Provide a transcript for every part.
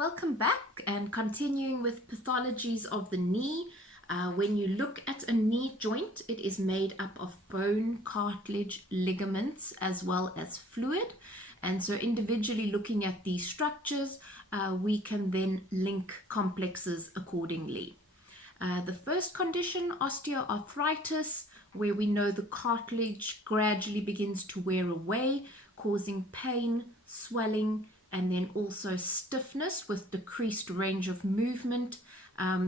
Welcome back, and continuing with pathologies of the knee. When you look at a knee joint, it is made up of bone, cartilage, ligaments, as well as fluid. And so individually looking at these structures, we can then link complexes accordingly. The first condition, osteoarthritis, where we know the cartilage gradually begins to wear away, causing pain, swelling, and then also stiffness with decreased range of movement.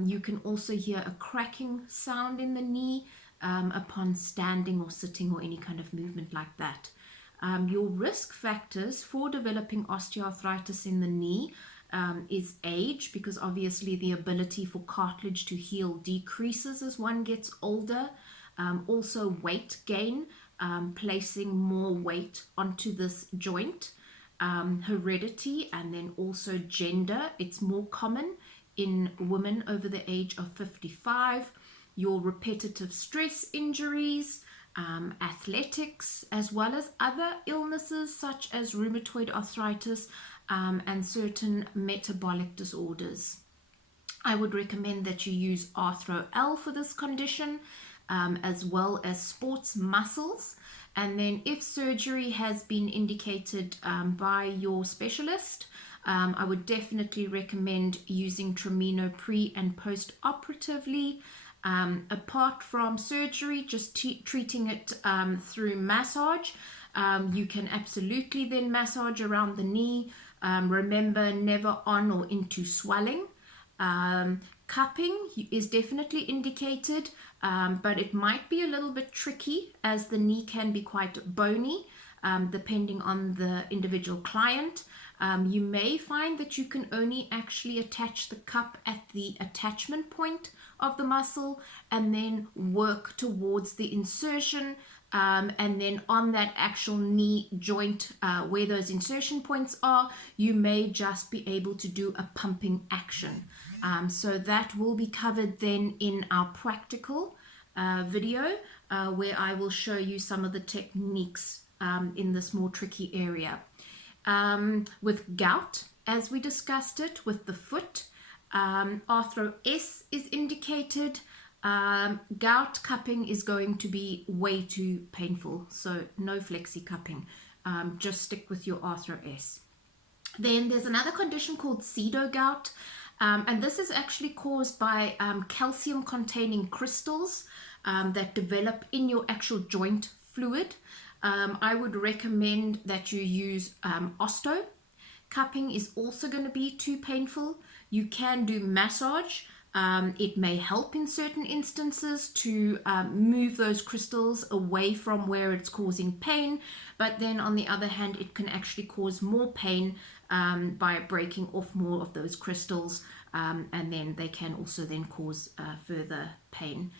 You can also hear a cracking sound in the knee upon standing or sitting or any kind of movement like that. Your risk factors for developing osteoarthritis in the knee is age, because obviously the ability for cartilage to heal decreases as one gets older. Also weight gain, placing more weight onto this joint. Heredity, and then also gender. It's more common in women over the age of 55. Your repetitive stress injuries, athletics, as well as other illnesses such as rheumatoid arthritis and certain metabolic disorders. I would recommend that you use Artho L for this condition, as well as Sportz Muscles. And then if surgery has been indicated by your specialist, I would definitely recommend using Tramino pre and post-operatively. Apart from surgery, just treating it through massage. You can absolutely then massage around the knee. Remember, never on or into swelling. Cupping is definitely indicated, but it might be a little bit tricky as the knee can be quite bony depending on the individual client. You may find that you can only actually attach the cup at the attachment point of the muscle and then work towards the insertion, and then on that actual knee joint where those insertion points are, you may just be able to do a pumping action. So that will be covered then in our practical video where I will show you some of the techniques in this more tricky area. With gout, as we discussed it with the foot, Artho S is indicated. Gout cupping is going to be way too painful, so no flexi cupping. Just stick with your Artho S. Then there's another condition called Cedar Gout. And this is actually caused by calcium containing crystals that develop in your actual joint fluid. I would recommend that you use Osto. Cupping is also going to be too painful. You can do massage. It may help in certain instances to move those crystals away from where it's causing pain, but then on the other hand, it can actually cause more pain by breaking off more of those crystals, and then they can also then cause further pain.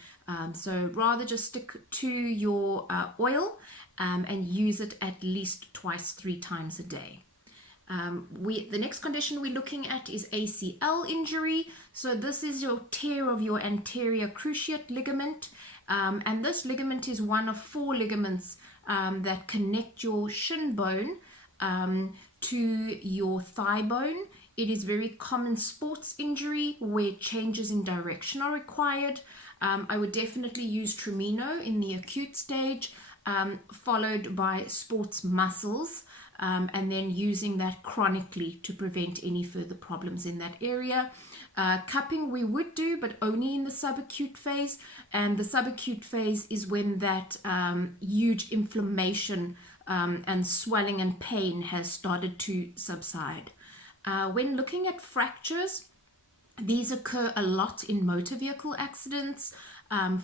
So rather just stick to your oil and use it at least twice, 3 times a day. The next condition we're looking at is ACL injury. So this is your tear of your anterior cruciate ligament, and this ligament is one of 4 ligaments that connect your shin bone to your thigh bone. It is very common sports injury where changes in direction are required. I would definitely use Tramino in the acute stage, followed by Sportz Muscles, and then using that chronically to prevent any further problems in that area. Cupping we would do, but only in the subacute phase, and the subacute phase is when that huge inflammation and swelling and pain has started to subside. When looking at fractures, these occur a lot in motor vehicle accidents,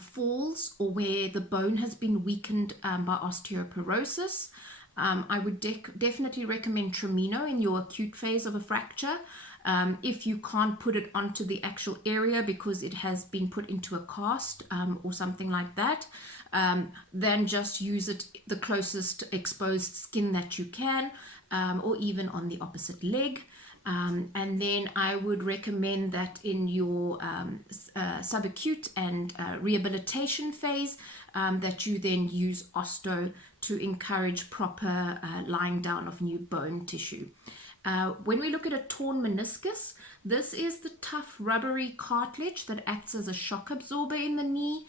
falls, or where the bone has been weakened by osteoporosis. I would definitely recommend Tramino in your acute phase of a fracture. If you can't put it onto the actual area because it has been put into a cast or something like that, then just use it the closest exposed skin that you can, or even on the opposite leg. And then I would recommend that in your subacute and rehabilitation phase, that you then use Osto to encourage proper lying down of new bone tissue. When we look at a torn meniscus, this is the tough rubbery cartilage that acts as a shock absorber in the knee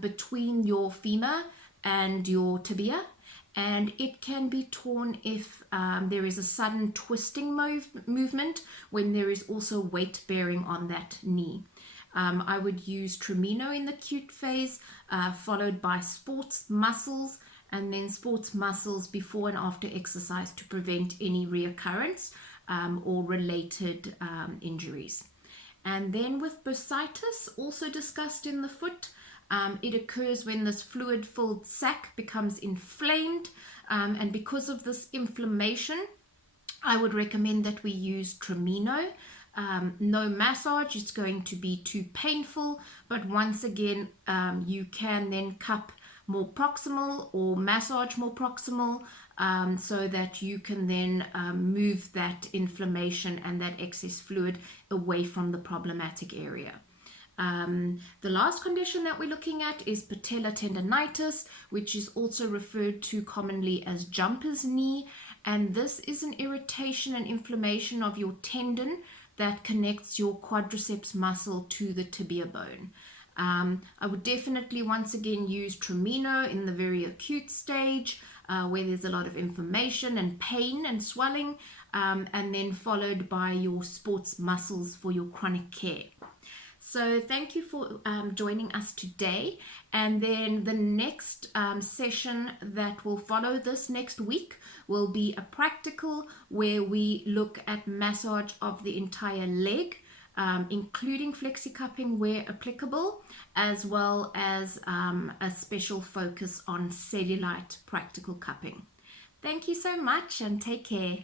between your femur and your tibia, and it can be torn if there is a sudden twisting movement when there is also weight bearing on that knee. I would use Tramino in the acute phase, followed by Sportz Muscles, and then Sportz Muscles before and after exercise to prevent any reoccurrence or related injuries. And then with bursitis, also discussed in the foot, it occurs when this fluid-filled sac becomes inflamed, and because of this inflammation, I would recommend that we use Tramino. No massage, it's going to be too painful, but once again, you can then cup more proximal or massage more proximal so that you can then move that inflammation and that excess fluid away from the problematic area. The last condition that we're looking at is patellar tendonitis, which is also referred to commonly as jumper's knee, and this is an irritation and inflammation of your tendon that connects your quadriceps muscle to the tibia bone. I would definitely once again use Tramino in the very acute stage where there's a lot of inflammation and pain and swelling, and then followed by your Sportz Muscles for your chronic care. So thank you for joining us today, and then the next session that will follow this next week will be a practical where we look at massage of the entire leg, including flexi-cupping where applicable, as well as a special focus on cellulite practical cupping. Thank you so much and take care.